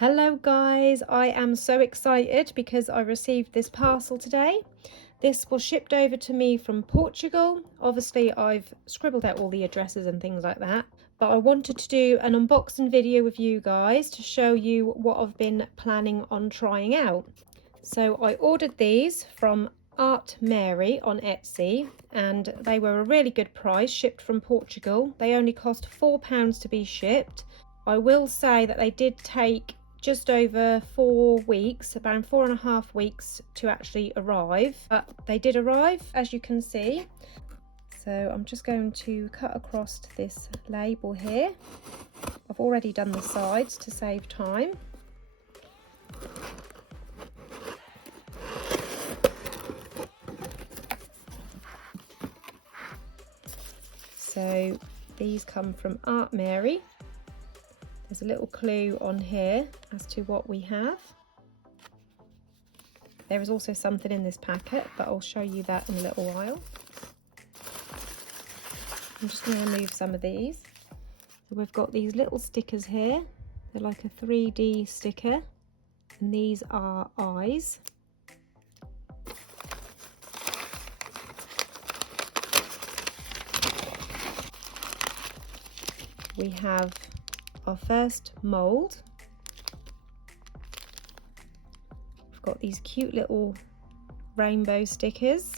Hello guys, I am so excited because I received this parcel today. This was shipped over to me from Portugal. Obviously I've scribbled out all the addresses and things like that, but I wanted to do an unboxing video with you guys to show you what I've been planning on trying out. So I ordered these from 𝘠𝘧𝘧𝘪𝘭 on Etsy and they were a really good price, shipped from Portugal. They only cost £4 to be shipped. I will say that they did take just over 4 weeks, around 4.5 weeks to actually arrive, but they did arrive, as you can see. So I'm just going to cut across this label here. I've already done the sides to save time. So these come from 𝘠𝘧𝘧𝘪𝘭. There's a little clue on here as to what we have. There is also something in this packet, but I'll show you that in a little while. I'm just going to remove some of these. So we've got these little stickers here. They're like a 3D sticker, and these are eyes. We have our first mould. We've got these cute little rainbow stickers.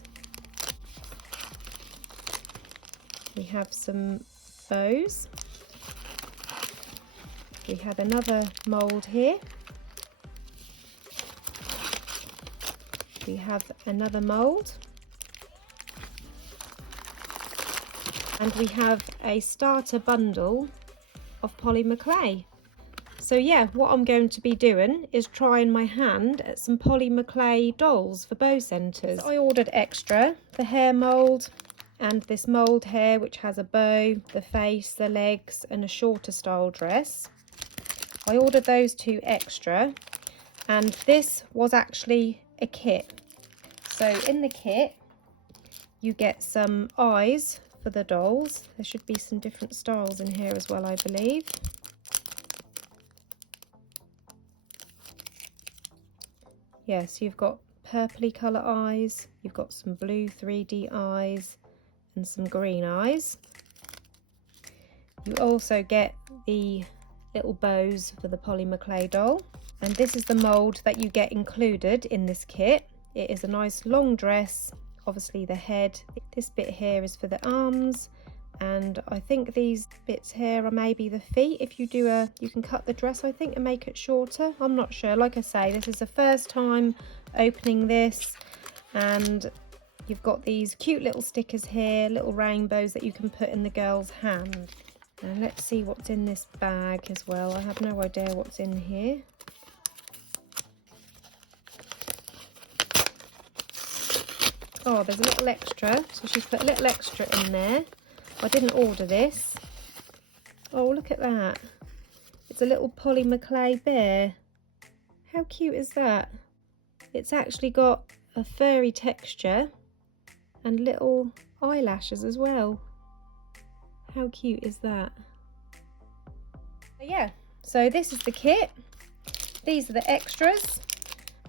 We have some bows. We have another mould here. We have another mould. And we have a starter bundle of polymer clay. So yeah, what I'm going to be doing is trying my hand at some polymer clay dolls for bow centres. I ordered extra, the hair mould and this mould here which has a bow, the face, the legs and a shorter style dress. I ordered those 2 extra, and this was actually a kit. So in the kit you get some eyes for the dolls. There should be some different styles in here as well, I believe. Yes, you've got purpley colour eyes, you've got some blue 3D eyes and some green eyes. You also get the little bows for the polymer clay doll, and this is the mould that you get included in this kit. It is a nice long dress. Obviously the head, this bit here is for the arms, and I think these bits here are maybe the feet. If you do you can cut the dress, I think, and make it shorter. I'm not sure. Like I say, this is the first time opening this, and you've got these cute little stickers here, little rainbows that you can put in the girl's hand. Now let's see what's in this bag as well. I have no idea what's in here. Oh, there's a little extra, so she's put a little extra in there. I didn't order this. Oh, look at that. It's a little polymer clay bear. How cute is that? It's actually got a furry texture and little eyelashes as well. How cute is that? Yeah, so this is the kit. These are the extras.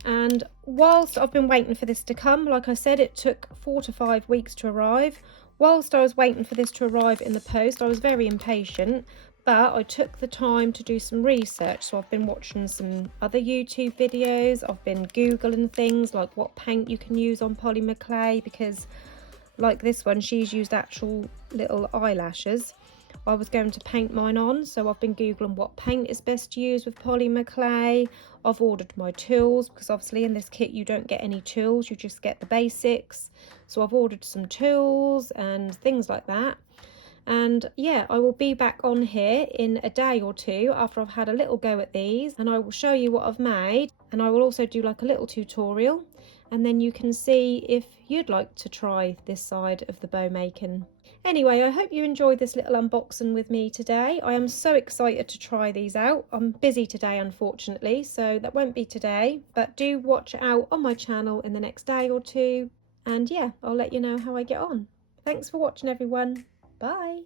And whilst I've been waiting for this to come, like I said, it took 4 to 5 weeks to arrive. Whilst I was waiting for this to arrive in the post, I was very impatient, but I took the time to do some research. So I've been watching some other YouTube videos. I've been Googling things like what paint you can use on polymer clay, because like this one, she's used actual little eyelashes. I was going to paint mine on, so I've been Googling what paint is best to use with polymer clay. I've ordered my tools, because obviously in this kit you don't get any tools, you just get the basics. So I've ordered some tools and things like that. And yeah, I will be back on here in a day or 2 after I've had a little go at these, and I will show you what I've made, and I will also do like a little tutorial, and then you can see if you'd like to try this side of the bow making. Anyway, I hope you enjoyed this little unboxing with me today. I am so excited to try these out. I'm busy today, unfortunately, so that won't be today, but do watch out on my channel in the next day or 2, and yeah, I'll let you know how I get on. Thanks for watching, everyone. Bye.